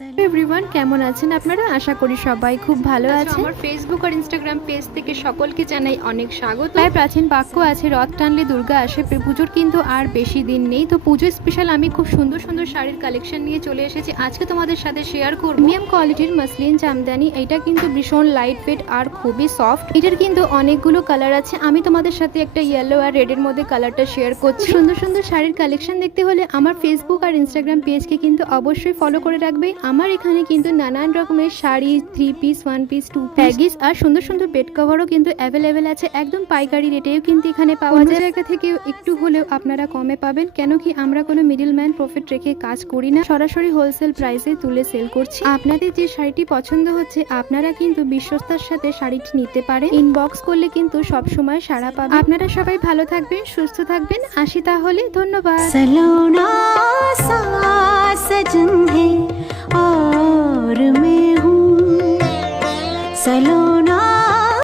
Everyone কেমন আছেন আপনারা? আশা করি সবাই খুব ভালো আচ্ছা, আছেন। আমার ফেসবুক আর ইনস্টাগ্রাম পেজ থেকে সকলকে জানাই অনেক স্বাগত। তাই প্রাচীন বাক্য আছে রথ টানলে দুর্গা আসে পুজোর কিন্তু আর বেশি দিন নেই। তো পুজো স্পেশাল আমি খুব সুন্দর সুন্দর শাড়ির কালেকশন নিয়ে চলে এসেছি। আজকে তোমাদের সাথে শেয়ার করব। প্রিমিয়াম কোয়ালিটির মাসলিন জামদানি এটা কিন্তু ভীষণ লাইট ওয়েট আর খুবই সফট এটার কিন্তু অনেকগুলো কালার আছে। আমি তোমাদের সাথে একটা ইয়েলো আর রেডের মধ্যে কালারটা শেয়ার করছি। সুন্দর সুন্দর শাড়ির কালেকশন দেখতে হলে আমার ফেসবুক আর ইনস্টাগ্রাম পেজকে কিন্তু অবশ্যই ফলো করে রাখবে। আমার এখানে কিন্তু নানান রকমের sari three piece one piece two প্যাগিস আর সুন্দর সুন্দর বেড কভারও কিন্তু অ্যাভেলেবেল আছে। একদম পাইকারি রেটেও কিন্তু এখানে পাওয়া যায়। জায়গা থেকে একটু হলেও আপনারা কমে পাবেন কেন কি আমরা কোনো মিডল ম্যান প্রফিট রেখে কাজ করি না। সরাসরি হোলসেল প্রাইসে তুলে সেল করছি। আপনাদের যে শাড়িটি পছন্দ হচ্ছে আপনারা কিন্তু বিশ্বস্তার সাথে শাড়িটি নিতে পারেন। ইনবক্স করলে কিন্তু সব সময় সাড়া পাবেন। আপনারা সবাই ভালো থাকবেন সুস্থ থাকবেন। আসি তাহলে ধন্যবাদ। వరసలోనా